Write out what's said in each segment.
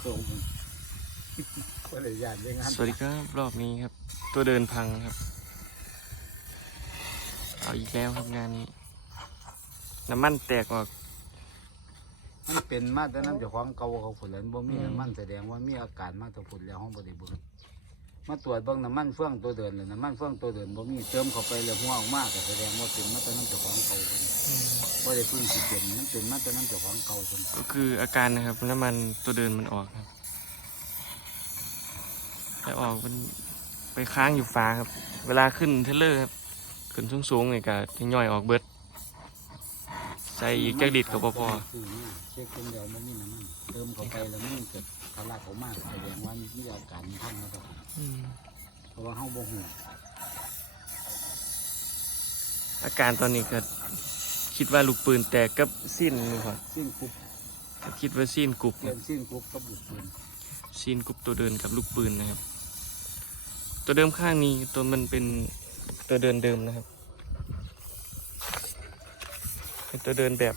เคิมก็เลยยานไปงานสวัสดีครับรอบนี้ครับ ตัวเดินพังครับ เอาอีกแล้วครับงานนี้ น้ำมันแตกออกมันเป็นมาแต่น้ำจากของเก่าเขาผลแล้วบ่มีน้ำมันแสดงว่ามีอาการมาแตะผลแล้วห้องบริบูรณ์ มาตรวจเบิ่งน้ำมันเฟื่องตัวเดินเลยน้ำมันเฟื่องตัวเดินบ่มีเติมเข้าไปแล้วหัวออกมากก็แสดงว่าเป็นมาต่น้ำเจาของเก่าคนบ่ได้เพึ่งสิเป็นมันเป็นมาต่น้ำเจาของเก่าคนก็คืออาการนะครับน้ำมันตัวเดินมันออกครับแต่ออกมันไปค้างอยู่ฟ้าครับ เวลาขึ้นเทเลอร์ครับขึ้นสูงๆเนี่ยก็ย่อยออกเบิด ใส่อีกจักดิดกับพอซื้มาเช็คเป็นเดียวบ่มีน้ำมันเติมเข้าไปแล้วมันเกิดทะลักออกมาแสดงว่ามีอาการทั้งแล้วก็อืมเพราะว่าเฮาบ่ฮู้อาการตอนนี้ก็คิดว่าลูกปืนแตกกับสิ้นนี่ครับสิ้นกุบก็คิดว่าสิ้นกรุบเตรียมสิ้นกุบกับลูกปืนสิ้นกรุบตัวเดินกับลูกปืนนะครับ ตัวเดิมข้างนี้ตัวมันเป็นตัวเดินเดิมนะครับ เป็นตัวเดินแบบ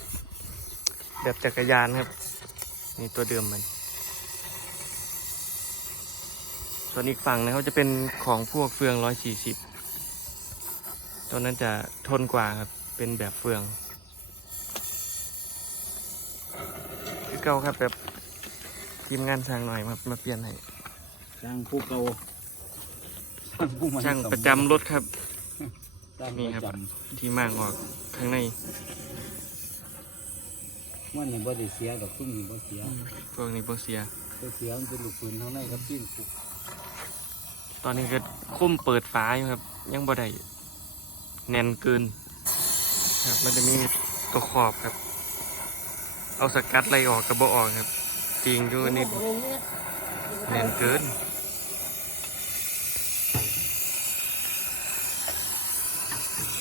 แบบจักรยานครับ นี่ตัวเดิมมัน ส่วนอีกฝั่งนะครับจะเป็นของพวกเฟืองร้อยสี่สิบตัวนั้นจะทนกว่าครับ เป็นแบบเฟืองคือเก่าครับแบบทีมงานช่างหน่อยมามาเปลี่ยนให้ช่างผู้เก่าช่างผู้ใหม่ช่างประจำรถครับช่างนี่ปครัระบจที่มางออกข้างในำ มันนี่บ่ได้เสียดอกซุ่มนี่บ่เสียพวกนี้โบเสียบ่เสียมันเป็นลูกปืนเท่านั้นกับสิ้นกุบตอนนี้ก็คุ้มเปิดฝาอยู่ครับ ยังบ่ได้แน่นเกินครับ มันจะมีตัวขอบครับ เอาสกัดไล่ออกกับบ่ออกครับจริงอยู่นี่แน่นเกิน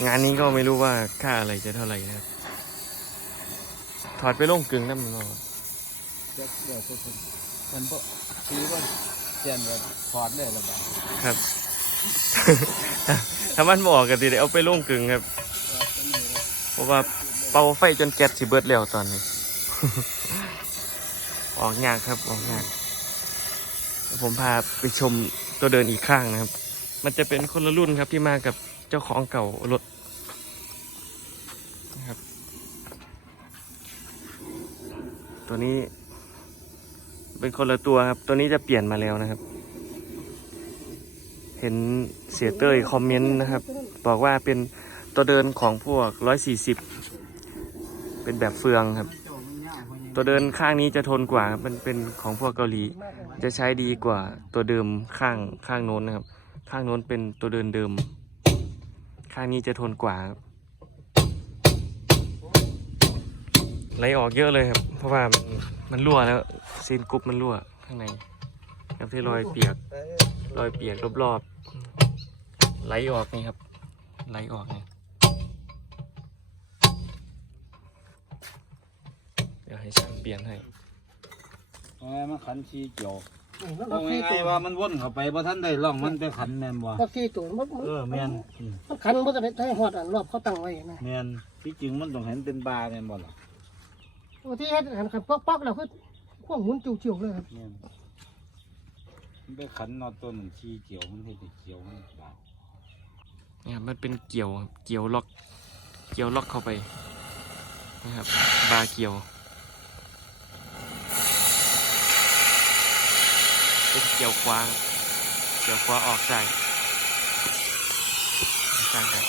งานนี้ก็ไม่รู้ว่าค่าอะไรจะเท่าไหร่นะครับ ถอดไปลงกึ่งน้ำมันเนาะเจ็บเดี๋ยวทุกคนมันบ่ซื้อบ่เสียนแบบถอดเลยละบ่ครับ ถ้ามันบอกกันดีเดี๋ยวเอาไปลงกึ่งครับ เพราะว่าเป่าไฟจนแก๊สสิเบิดแล้วตอนนี้ ออกยากครับออกยากผมพาไปชมตัวเดินอีกข้างนะครับ มันจะเป็นคนละรุ่นครับที่มากับเจ้าของเก่ารถนะครับ ตัวนี้ เป็นคนละตัวครับ ตัวนี้จะเปลี่ยนมาแล้วนะครับ เห็นเสียเต้ยคอมเมนต์นะครับ บอกว่าเป็นตัวเดินของพวก140เป็นแบบเฟืองครับ ตัวเดินข้างนี้จะทนกว่าครับมันเป็นของพวกเกาหลี จะใช้ดีกว่าตัวเดิมข้างข้างโน้นนะครับ ข้างโน้นเป็นตัวเดินเดิม ข้างนี้จะทนกว่าครับ ไหลออกเยอะเลยครับ เพราะว่ามันมันรั่วแล้วซีนกรุ๊ปมันรั่วข้างในครับที่รอยเปียกรอยเปียกรอบๆไหลออกนี่ครับ ไหลออกนี่เดี๋ยวให้ช่างเปลี่ยนให้เอาไว้มาขันชีเกี่ยวมันเอาก็ขี้ง่าตัยวๆว่ามันวนเข้าไปบ่ทันได้ล่องมันไปขันแม่นบ่ก็ขี้ตัวมันมันเออแม่นอืมมันขันมันจะได้ให้หอดอันรอบเขาตั้งไว้นะแม่นที่จริงมันต้องเห็นเป็นบาร์แม่นบ่ล่ะ บางทีเฮ็ดขันขันป๊อกป๊อกแล้วคือพวกหมุนจิ๋วๆเลยครับแม่นมันไปขันเนอต้นชีเกี่ยวมันเฮ็ดให้เกี่ยวมันบาดนี่ครับมันเป็นเกี่ยวครับเกี่ยวล็อก เกี่ยวล็อกเข้าไปนะครับบาร์เกี่ยวเป็นเกี่ยวขวาเกี่ยวขวาออกใส่ใส่ครับ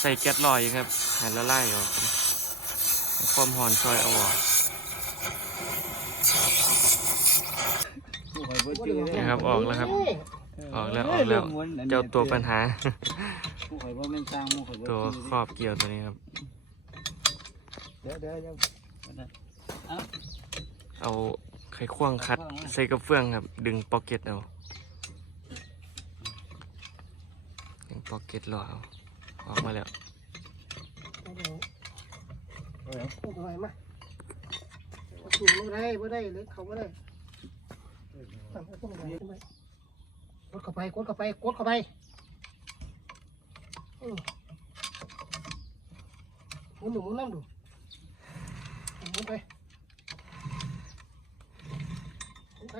ใส่แก๊สลอยครับหันละลายออกให้ ความหอนซอยเอาออกผู้ใครบ่จื้อเด้นะครับออกแล้วครับ ออกแล้วออกแล้วเจ้าตัวปัญหาผู้ใครบ่แม่นสร้างผู้ใครบ่ตัวจื้ครอบเกี่ยวตัวนี้ครับเดี๋ยวเดี๋ยวเดี๋ยวอันนั้นเอาไขควงคัดใส่กระเฟืองครับ ดึงพ็อกเก็ตเอาดึงพ็อกเก็ตรอเอาออกมาแล้ว เอาเดี๋ยวพูดหน่อยมาสูงไม่ได้ไม่ได้หรือเขาไม่ได้ตั้งไว้ตรงไหนขึ้นไปกดเข้าไปกดเข้าไปกดเข้าไปอืมหมุนดูหมุนน้ำดูหมุนไปไป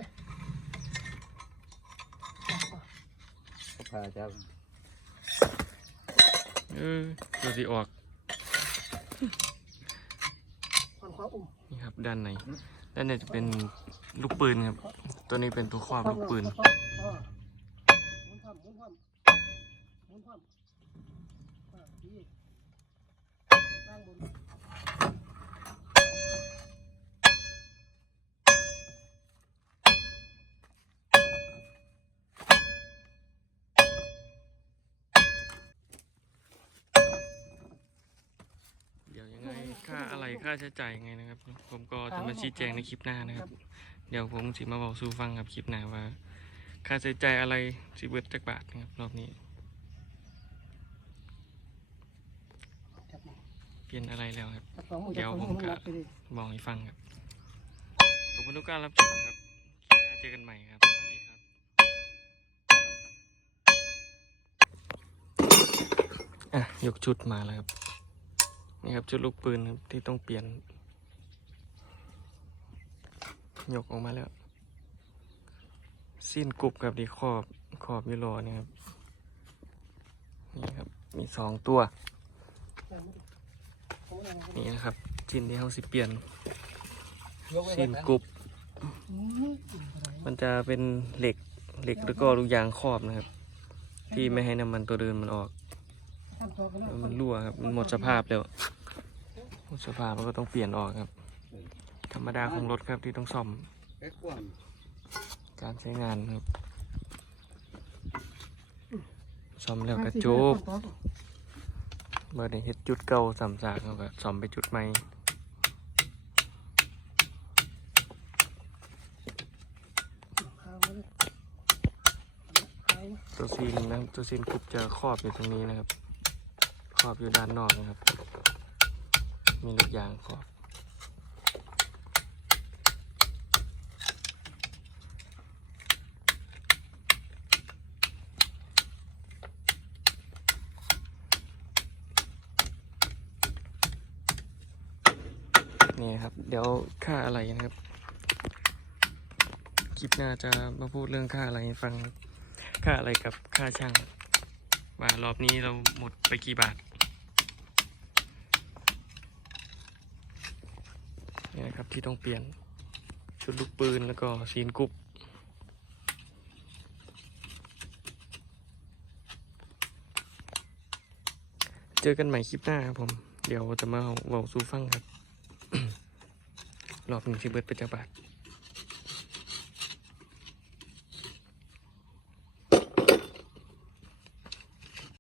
พาจับเออตัวที่ออกผ่อ นความอุ่มนี่ครับด้านในด้านในจะเป็นลูกปืนครับ ตัวนี้เป็นตัวครอบลูกปืนหมุนค ค่าอะไรค่าใช้จ่ายยังไงนะครับ ผมก็จะมาชี้แจงในคลิปหน้านะครับ เดี๋ยวผมสิมาบอกสู่ฟังครับคลิปหน้าว่า ค่าใช้จ่ายอะไรสิเบิดจักบาทนะครับรอบนี้จับมือเปลี่ยนอะไรแล้วครับจับสองมือเดี๋จัยบวสองผมมือก็รับไปดิบอกให้ฟังครับขอบคุณทุกการรับชมครับคลิปหน้าเจอกันใหม่ครับสวัสดีครับอะยกชุดมาแล้วครับ นี่ครับชุดลูกปืนครับที่ต้องเปลี่ยนยกออกมาแล้ว สิ้นกรุบครับที่ขอบขอบยูโรนี่ครับนี่ครับ มีสองตัว นี่นะครับชิ้นที่เขาสิเปลี่ยนสิ้นก่นกรุบมันจะเป็นเหล็กเหล็กแล้วก็ลูกยางครอบนะครับ ที่ไม่ให้น้ำมันตัวเดินมันออก มันรั่วครับมันหมดสภาพแล้วหมดสภาพมันก็ต้องเปลี่ยนออกครับ ธรรมดาของรถครับที่ต้องซ่อมแค่กว้างการใช้งานครับซ่อมแล้วก็จบเมื่อได้เฮ็ดจุดเก่าสามสากแล้วก็ซ่อมไปจุดใหม่ข้าวมาเลยข้าวมาตัวซีนนะครับตัวซีนกรุบจะครอบอยู่ตรงนี้นะครับคร อบอยู่ด้านนอกนะครับ มีลูกยางครอบนี่ครับ เดี๋ยวค่าอะไรนะครับ คลิปหน้าจะมาพูดเรื่องค่าอะไรฟัง ค่าอะไรกับค่าช่างว่ารอบนี้เราหมดไปกี่บาท นี่นะครับที่ต้องเปลี่ยนชุดลูกปืนแล้วก็ซีนกรุ๊ปเจอกันใหม่คลิปหน้าครับผม เดี๋ยวจะมาเว้าสู่ฟังครับ รอบหนึ่งที่เบิดไปจักบาท